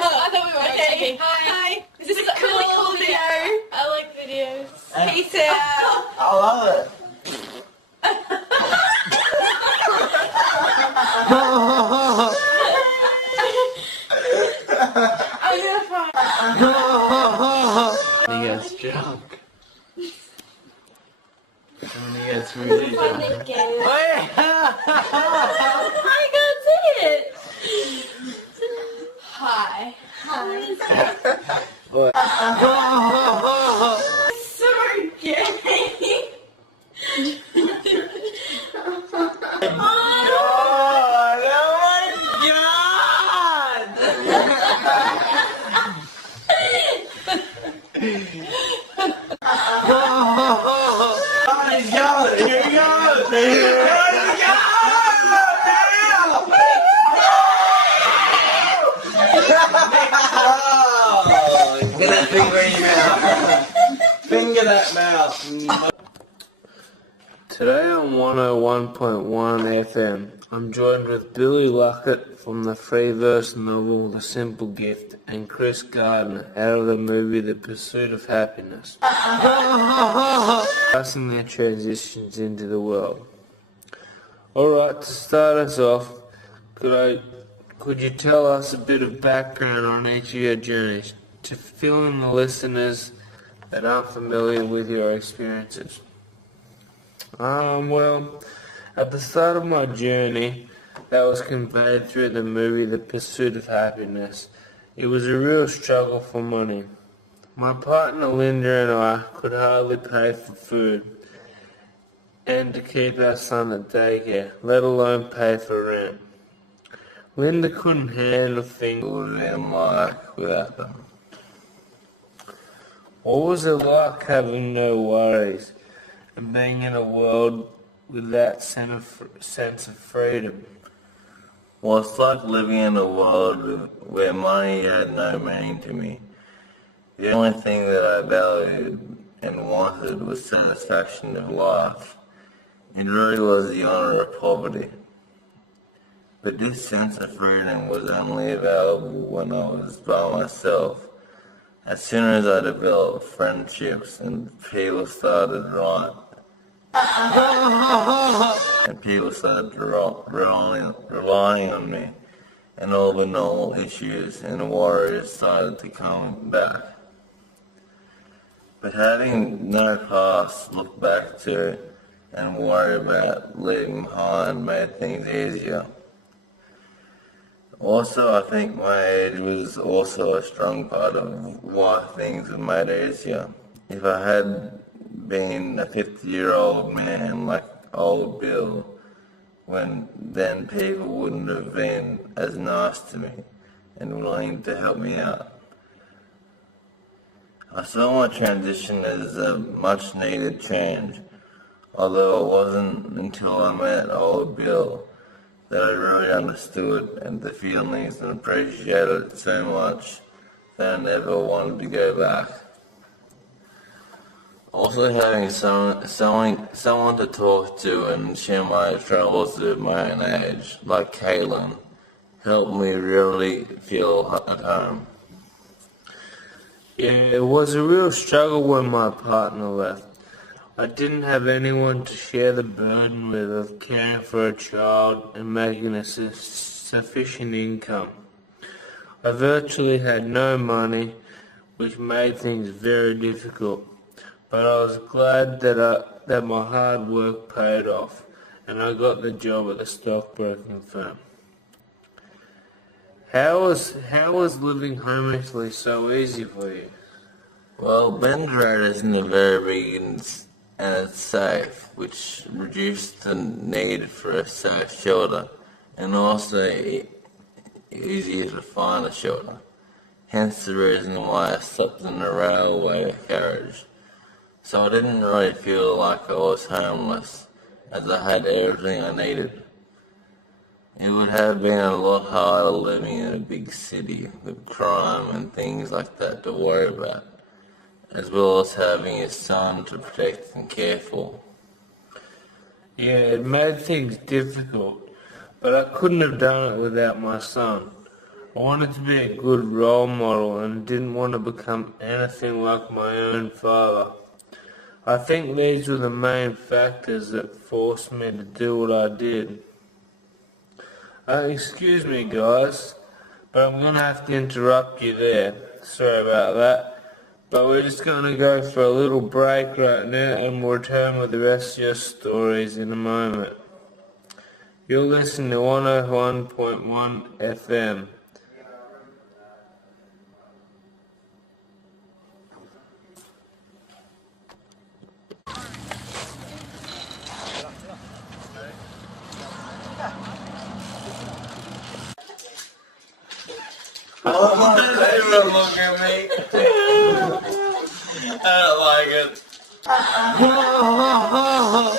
I thought we were Okay, okay. hi. This is a really cool video. I like videos. Peace out. I love it. He gets drunk. When he gets really drunk. I can't see it. Hi. What? So gay. Get that finger in your mouth. Finger that mouth. Today on 101.1 FM, I'm joined with Billy Luckett from the free verse novel The Simple Gift and Chris Gardner out of the movie The Pursuit of Happiness, discussing their transitions into the world. Alright, to start us off, could you tell us a bit of background on each of your journeys to fill in the listeners that aren't familiar with your experiences? Well, at the start of my journey, that was conveyed through the movie The Pursuit of Happiness, it was a real struggle for money. My partner Linda and I could hardly pay for food and to keep our son at daycare, let alone pay for rent. Linda couldn't handle things like without them. What was it like having no worries and being in a world with that sense of freedom? Well, it's like living in a world where money had no meaning to me. The only thing that I valued and wanted was satisfaction of life. It really was the honour of poverty. But this sense of freedom was only available when I was by myself. As soon as I developed friendships and people started relying on me, and all the normal issues and worries started to come back. But having no past to look back to and worry about leaving behind made things easier. Also, I think my age was also a strong part of why things were made easier. If I had been a 50-year-old man like old Bill, then people wouldn't have been as nice to me and willing to help me out. I saw my transition as a much needed change, although it wasn't until I met old Bill that I really understood and the feelings and appreciated it so much that I never wanted to go back. Also having someone to talk to and share my troubles with my own age, like Kaylin, helped me really feel at home. Yeah, it was a real struggle when my partner left. I didn't have anyone to share the burden with of caring for a child and making a sufficient income. I virtually had no money, which made things very difficult, but I was glad that my hard work paid off, and I got the job at the stockbroking firm. How was living homelessly so easy for you? Well, Ben's Road isn't a very big and it's safe, which reduced the need for a safe shelter, and also easier to find a shelter. Hence the reason why I slept in a railway carriage. So I didn't really feel like I was homeless, as I had everything I needed. It would have been a lot harder living in a big city with crime and things like that to worry about, as well as having a son to protect and care for. Yeah, it made things difficult, but I couldn't have done it without my son. I wanted to be a good role model and didn't want to become anything like my own father. I think these were the main factors that forced me to do what I did. Excuse me guys, but I'm going to have to interrupt you there. Sorry about that. But we're just going to go for a little break right now and we'll return with the rest of your stories in a moment. You're listening to 101.1 FM. Don't even look at me. I don't like it.